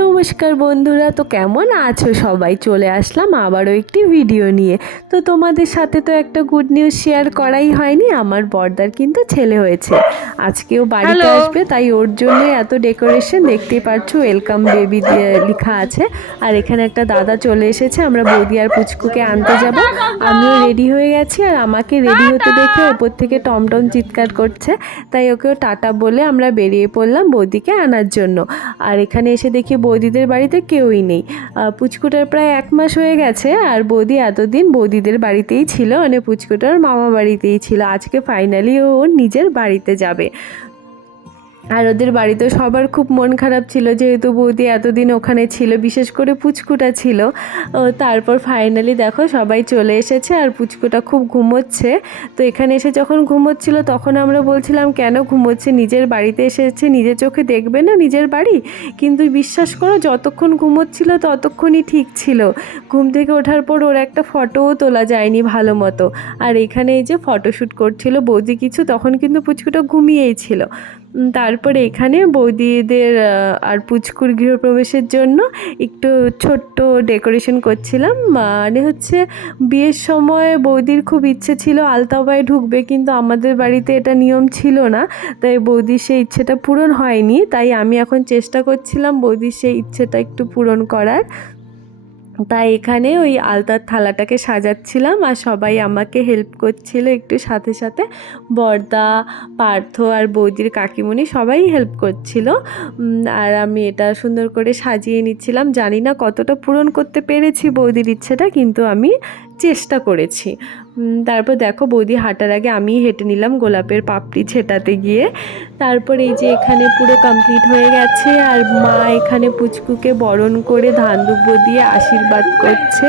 নমস্কার বন্ধুরা, তো কেমন আছো সবাই? চলে আসলাম আবারও একটি ভিডিও নিয়ে। তো তোমাদের সাথে তো একটা গুড নিউজ শেয়ার করাই হয়নি, আমার বড়দার কিন্তু ছেলে হয়েছে। আজকেও বাড়িতে আসবে, তাই ওর জন্য এত ডেকোরেশন দেখতেই পাচ্ছ, ওয়েলকাম বেবি দিয়ে লেখা আছে। আর এখানে একটা দাদা চলে এসেছে, আমরা বৌদি আর পুচকুকে আনতে যাব। আমিও রেডি হয়ে গেছি, আর আমাকে রেডি হতে দেখে ওপর থেকে টমটম চিৎকার করছে, তাই ওকেও টাটা বলে আমরা বেরিয়ে পড়লাম বৌদিকে আনার জন্য। আর এখানে এসে দেখি বৌদিদের বাড়িতে কেউই নেই। পুচকুটার প্রায় 1 মাস হয়ে গেছে, আর বৌদি এতদিন বৌদিদের বাড়িতেই ছিল, মানে পুচকুটার মামা বাড়িতেই ছিল। আজকে ফাইনালি ও ওর নিজের বাড়িতে যাবে। আর ওদের বাড়িতে সবার খুব মন খারাপ ছিল, যেহেতু বৌদি এতদিন ওখানে ছিল, বিশেষ করে পুচকুটা ছিল। তারপর ফাইনালি দেখো সবাই চলে এসেছে, আর পুচকুটা খুব ঘুমোচ্ছে। তো এখানে এসে যখন ঘুমোচ্ছিল তখন আমরা বলছিলাম কেন ঘুমোচ্ছে, নিজের বাড়িতে এসেছে, নিজের চোখে দেখবে না নিজের বাড়ি? কিন্তু বিশ্বাস করো, যতক্ষণ ঘুমোচ্ছিল ততক্ষণই ঠিক ছিল। ঘুম থেকে ওঠার পর ওর একটা ফটোও তোলা যায়নি ভালো মতো। আর এখানে এই যে ফটোশ্যুট করছিল বৌদি কিছু, তখন কিন্তু পুচকুটা ঘুমিয়েই ছিল। তারপরে এখানে বৌদিদের আর পুচকুর গৃহপ্রবেশের জন্য একটু ছোট্ট ডেকোরেশন করছিলাম। মানে হচ্ছে বিয়ের সময় বৌদির খুব ইচ্ছে ছিল আলতাবায় ঢুকবে, কিন্তু আমাদের বাড়িতে এটা নিয়ম ছিল না, তাই বৌদির সেই ইচ্ছেটা পূরণ হয়নি। তাই আমি এখন চেষ্টা করছিলাম বৌদির সেই ইচ্ছেটা একটু পূরণ করার। তাই এখানে ওই আলতার থালাটাকে সাজাচ্ছিলাম, আর সবাই আমাকে হেল্প করছিল একটু সাথে সাথে। বড়দা, পার্থ আর বৌদির কাকিমণি সবাই হেল্প করছিল। আর আমি এটা সুন্দর করে সাজিয়ে নিচ্ছিলাম। জানি না কতটা পূরণ করতে পেরেছি বৌদির ইচ্ছেটা, কিন্তু আমি চেষ্টা করেছি। তারপর দেখো বৌদি হাঁটার আগে আমি হেঁটে নিলাম গোলাপের পাপড়ি ছেটাতে গিয়ে। তারপর এই যে এখানে পুরো কমপ্লিট হয়ে গেছে, আর মা এখানে পুচকুকে বরণ করে ধান দুব্বো দিয়ে আশীর্বাদ করছে।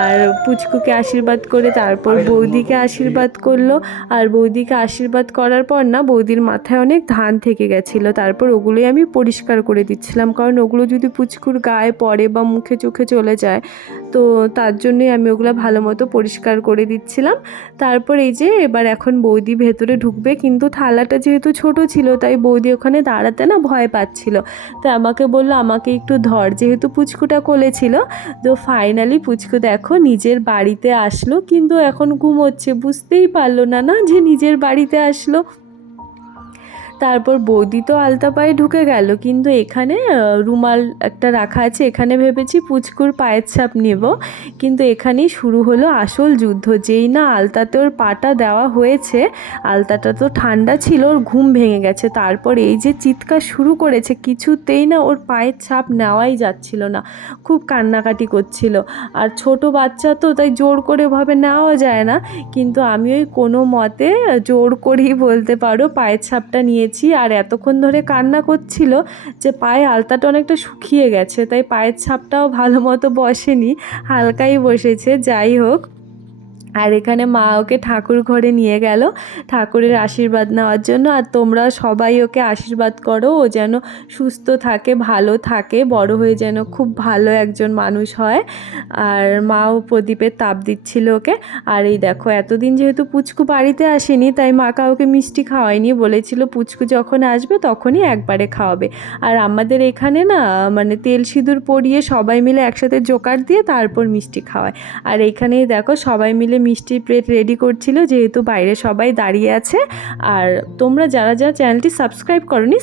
আর পুচকুকে আশীর্বাদ করে তারপর বৌদিকে আশীর্বাদ করলো। আর বৌদিকে আশীর্বাদ করার পর না, বৌদির মাথায় অনেক ধান থেকে গেছিলো, তারপর ওগুলোই আমি পরিষ্কার করে দিচ্ছিলাম, কারণ ওগুলো যদি পুচকুর গায়ে পড়ে বা মুখে চোখে চলে যায়, তো তার জন্যই আমি ওগুলো ভালো মতো পরিষ্কার করে দিচ্ছিলাম। তারপর এই যে এবার এখন বৌদি ভেতরে ঢুকবে, কিন্তু থালাটা যেহেতু ছোট ছিল, তাই বৌদি ওখানে দাঁড়াতে না ভয় পাচ্ছিল। তো আমাকে বললো আমাকে একটু ধর, যেহেতু পুচকুটা কোলে ছিল। তো ফাইনালি পুচকু দেখো নিজের বাড়িতে আসলো, কিন্তু এখন ঘুমোচ্ছে, বুঝতেই পারলো না না যে নিজের বাড়িতে আসলো। তারপর বৌদি তো আলতা পায়ে ঢুকে গেল, কিন্তু এখানে রুমাল একটা রাখা আছে, এখানে ভেবেছি পুচকুর পায়ের ছাপ নেব, কিন্তু এখানেই শুরু হলো আসল যুদ্ধ। যেই না আলতাতে ওর পাটা দেওয়া হয়েছে, আলতাটা তো ঠান্ডা ছিল, ওর ঘুম ভেঙে গেছে। তারপর এই যে চিৎকার শুরু করেছে, কিছুতেই না ওর পায়ের ছাপ নেওয়াই যাচ্ছিল না, খুব কান্নাকাটি করছিল। আর ছোট বাচ্চা তো, তাই জোর করে ভাবে নেওয়া যায় না, কিন্তু আমি ওই কোনো মতে জোর করেই বলতে পারো পায়ের ছাপটা নিয়েছি। আর এতক্ষণ ধরে কান্না করছিল যে পায়ে আলতাটা অনেকটা শুকিয়ে গেছে, তাই পায়ের ছাপটাও ভালো মতো বসেনি, হালকাই বসেছে। যাই হোক, আর এখানে মা ওকে ঠাকুর ঘরে নিয়ে গেল ঠাকুরের আশীর্বাদ নেওয়ার জন্য। আর তোমরা সবাই ওকে আশীর্বাদ করো, ও যেন সুস্থ থাকে, ভালো থাকে, বড় হয়ে যেন খুব ভালো একজন মানুষ হয়। আর মাও প্রদীপের তাপ দিচ্ছিল ওকে। আর এই দেখো, এতদিন যেহেতু পুচকু বাড়িতে আসেনি, তাই মা কাউকে মিষ্টি খাওয়ায়নি, বলেছিল পুচকু যখন আসবে তখনই একবারে খাওয়াবে। আর আমাদের এখানে না, মানে তেল সিঁদুর পরিয়ে সবাই মিলে একসাথে জোকার দিয়ে তারপর মিষ্টি খাওয়ায়। আর এইখানেই দেখো সবাই মিলে মিষ্টির প্লেট রেডি করছিল, যেহেতু বাইরে সবাই দাঁড়িয়ে আছে। আর তোমরা যারা যারা চ্যানেলটি সাবস্ক্রাইব করোনি